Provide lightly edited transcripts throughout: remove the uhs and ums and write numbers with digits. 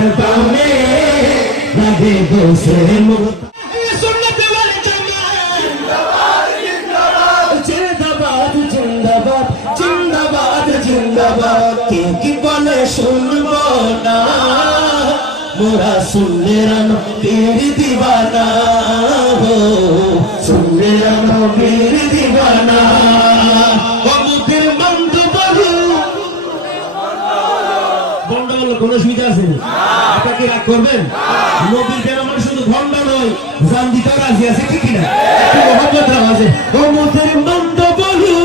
একবার পানে লাগে বসে মুক্তা সুন্নাত ওয়াল জামাত জিন্দাবাদ জিন্দাবাদ জিন্দাবাদ জিন্দাবাদ কে কি বলে শুনবো না মোরা সুন্নের নবীর দিওয়ানা হো সুন্নের নবীর দিওয়ানা ও মুখের মন্দ বলু বন্ধ বলো কোনো সুবিধা আছে আপনি কি রাগ করবেন নবীর কেন মানে শুধু ভণ্ড নয় জান দিতে রাজি আছে ঠিক কিনা একটু মহব্বত আছে ও মুখের মন্দ বলু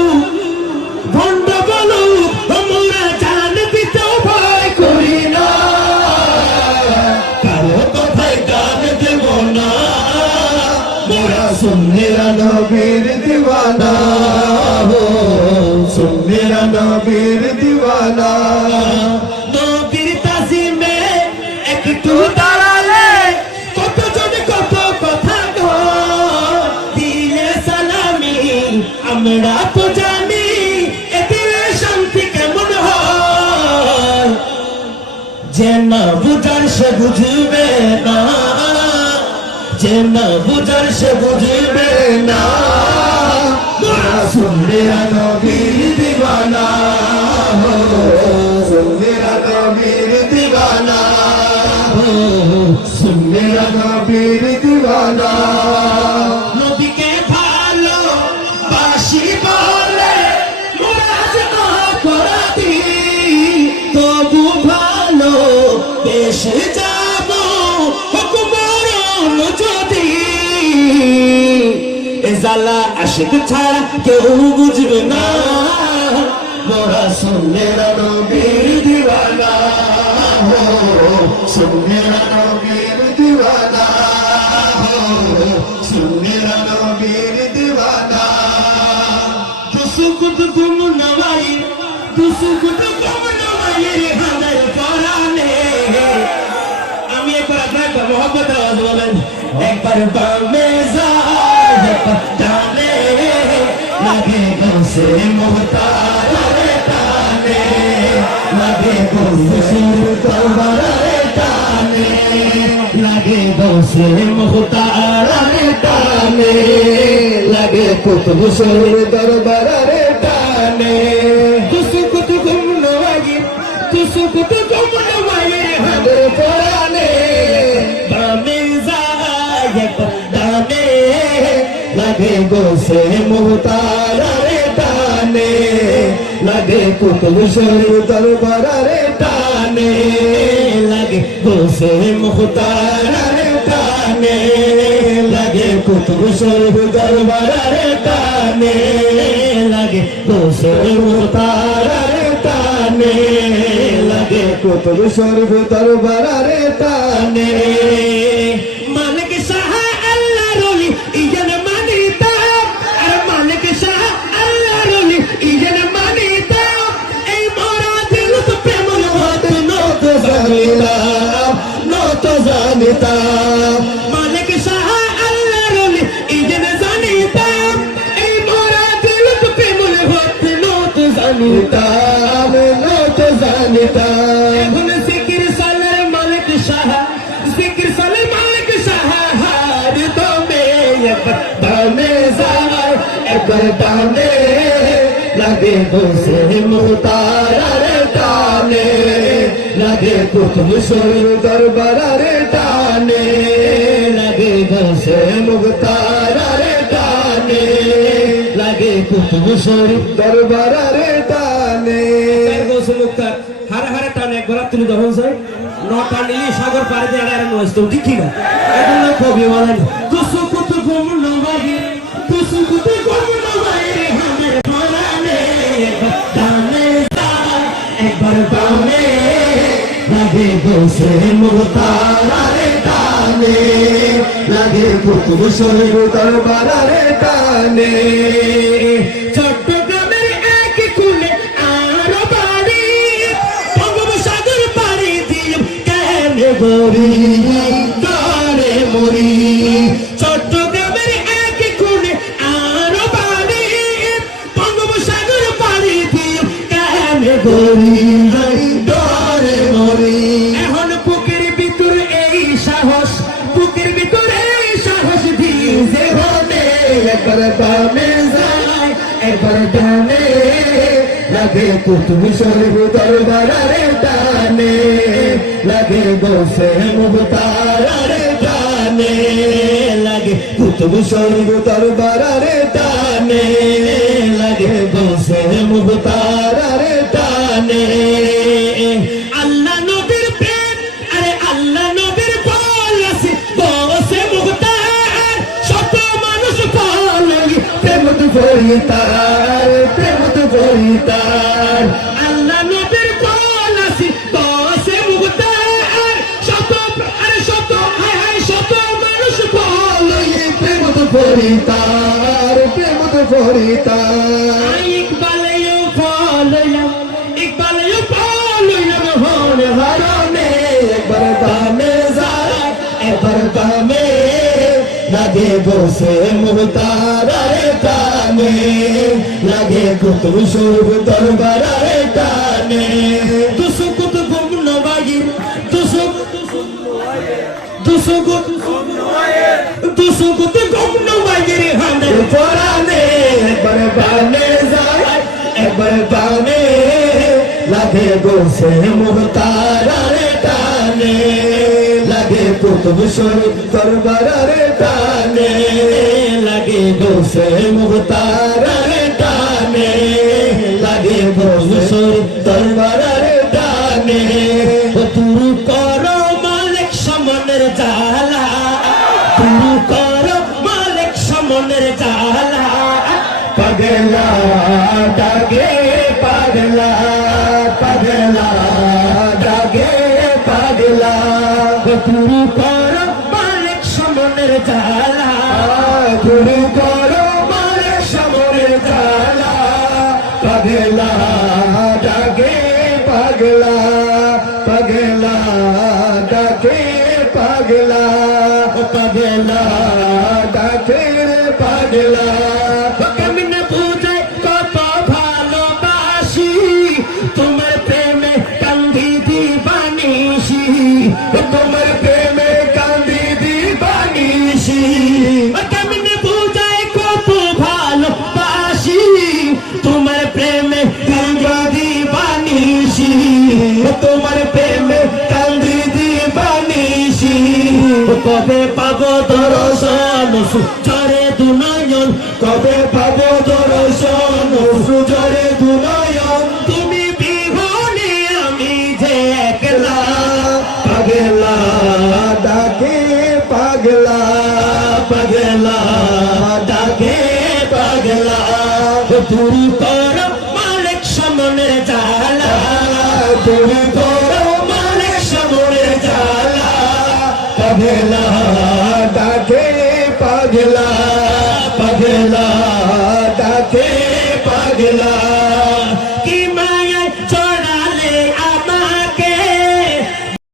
ভণ্ড বলু আমরা জান দিতে ভয় করি না सुन्नेरा नबीर दीवाना हो सुन्नेरा नबीर दीवाना नबीर ताजिमे एकटू दाঁড়ালে কত জন কত কথা গো দিলে সালামি আমরা তো জানি এতে শান্তি কেমন হয় যে না বুঝার সে বুঝবে না যে না বুঝার সে বুঝবে না सुन्नेरा नबीर दीवाना हो सुन्नेरा नबीर दीवाना हो सुन्नेरा नबीर दीवाना নবীকে ভালো বাসি বলে মুরাদ না করাতি তবু ভালো বেশে যাব হুকুমরন যদি এ জালা আশিক ছাড়া কেউ বুঝবে না মোরা সুন্নেরা নবীর দিওয়ানা हो सुन्नेरा नबीर दीवाना हो सुन्नेरा नबीर दीवाना দুসুকুত গুম নওয়াই দুসুকুত গুম নওয়াই রে হাদার পরানে আমি একবার আপনার মোহব্বত আওয়াজ বলেন একবার বামে যায় একবার ডানে লাগে গৌসে মুখতার রে টানে লাগে গৌসে দরবার রে টানে লাগে গৌসে মুখতার রে টানে লাগে কুতুব শরীর দরবার রে টানে দুসুকুত গুম নওয়াই দুসুকুত গুম নওয়াই রে হাদার পরানে বামে যায় একবার ডানে লাগে গৌসে মুখতার রে টানে লাগে কুতুব শরীর দরবার রে টানে লাগে গৌসে মুখতার রে টানে লাগে কুতুব শরীর দরবার রে টানে লাগে গৌসে মুখতার রে টানে লাগে कुतुब शरीफ दरबार रे টানে মালিক শাহ আল্লাহ রলি ইজন মানিতা আর মালিক শাহ আল্লাহ রলি ইজন মানিতা এই মোরা দিল তো প্রেম হত নত জানিতা নত জানিতা মালিক শাহ আল্লাহ রলি ইজন জানিতা এই মোরা দিল তো প্রেম হত নত জানিতা নত জানিতা এখন জিকির সালের মালিক শাহ জিকির সালের মালিক শাহ হার দমে একবার দামে যায় একবার দামে লাগে বসে মুখতার রে টানে লাগে কুতুব শরীর দরবার রে টানে লাগে বসে মুখতার রে টানে লাগে কুতুব শরীর दरबार रे टाने গৌসে মুখতার হারে হারে টানে একবার তুলে যখন যায় নটা নিয়ে সাগর পাড়ে দিয়ে আর নষ্ট ঠিক কি না এগুলো কবি বলেন দুসু কুত গুম নওয়াই দুসু কুত গুম নওয়াই রে হামের পরানে টানে যায় একবার টানে লাগে গৌসে মুখতার রে টানে লাগে কুতুব শরীর दरबार रे टाने চট্টগ্রামের এক কোণে আরো বাড়ি বঙ্গোপসাগর পাড়ি দিয়ে কেনে বরি কারে মরি চট্টগ্রামের এক কোণে আরো বাড়ি বঙ্গোপসাগর পাড়ি দিয়ে কেনে বরি কারে মরি এখন পুকুরি লাগে কুতুব শরীফ দরবারে টানে লাগে গোসে মুখতারে টানে লাগে কুতুব শরীফ দরবারে টানে লাগে গোসে মুখতারে টানে আল্লাহ নবীর প্রেম আরে আল্লাহ নবীর বল আছে বসে মুক্তার শত মানুষ পালে প্রেম তো ফরিতার প্রেম তো ফরিতার আল্লাহ নবীর বল আছে বসে মুক্তার শত আরে শত হায় হায় শত মানুষ পালে প্রেম তো ফরিতার প্রেম তো ফরিতার ইকবালেও পাললাম ইকবালেও পাললাম হরে হারানে একবার দামে যায় একবার দামে লাগে বসে মুহতারে টানে লাগে কুতুব শরীফ দরবারে টানে দুসুকুত গুম নবাগির দুসুকুত গুম নবাগির হানে পরানে একবার বানে যায় একবার বানে লাগে বসে মুহতারে টানে লাগে কুতুব শরীফ দরবারে টানে লাগে বসে মুহতারে টানে লাগে বসে দরবারে টানে তুরু করো মালিক সমনের জালা তুরু করো মালিক সমনের জালা পাগলা ডাগে পাগলা পাগলা ডাগে পাগলা তুরু করো মালিক সমনের জালা গুরু করো মারে সমরে জালা পাগলা ডাগে পাগলা পাগলা ডাগে পাগলা পাগলা ডাগে পাগলা কেমনে বুঝাই কত ভালোবাসি তোমার প্রেমে কান্দি দিবানিসি তোমার প্রেমে কান্দি দিবানিসি কেমনে বুঝাই কত ভালোবাসি তোমার প্রেমে কান্দি দিবানিসি তোমার প্রেমে কান্দি দিবানিসি কবে পাবো দর্শন সুচরে দুনয়ন কবে পাবো দর্শন সুজরে দুনয়ন তুমি বিহনে আমি যে একলা পাগলা ডাকে পাগলা পাগলা ডাকে পাগলা তুরু কর মালিক সমনের জালা তুমি করো মালিক সমরে জালা পাগলা ডাকে পাগলা পাগলা ডাকে পাগলা